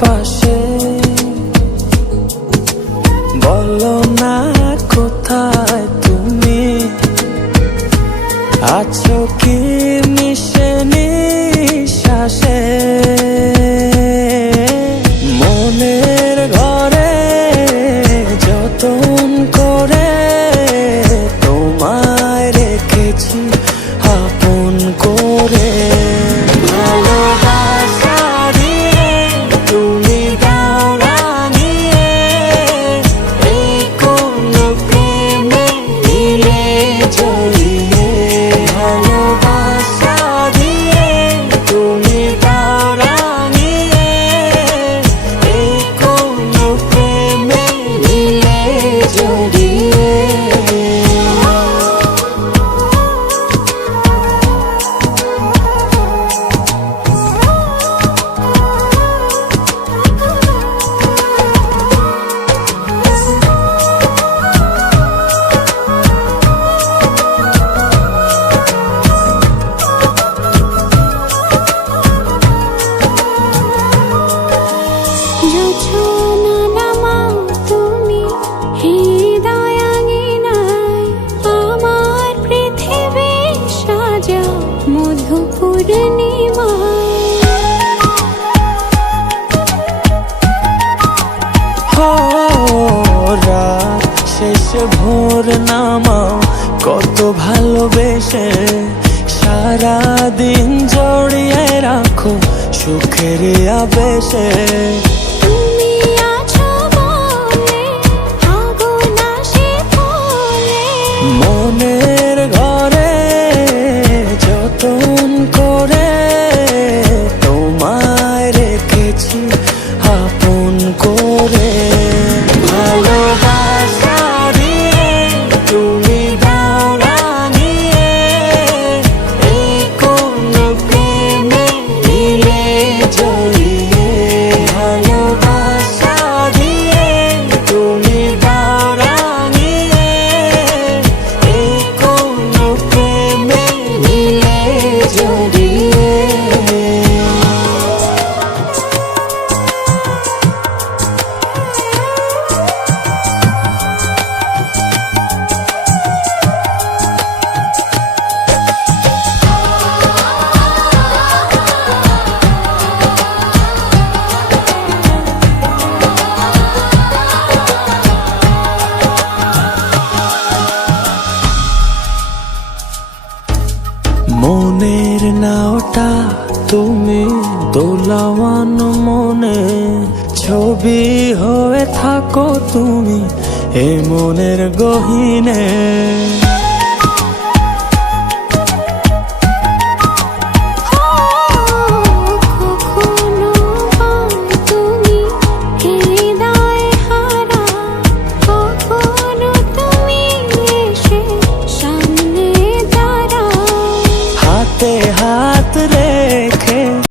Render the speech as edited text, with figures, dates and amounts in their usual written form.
পাশে, বলো না কোথায় তুমি আছো, কি মিশে নিঃশ্বাসে। মনের ঘরে যতন করে তোমায় রেখেছি আপন করে। রাত শেষে ভোর নামাও কত ভালোবেসে, সারাদিন জড়িয়ে রাখো সুখের আবেশে। মনের ঘরে যতন করে তোমায় রেখেছি আপন করে। মনের নাওটা তুমি দোলাওয়ান মনে, ছবি হয়ে থাকো তুমি এ মনের গহীনে।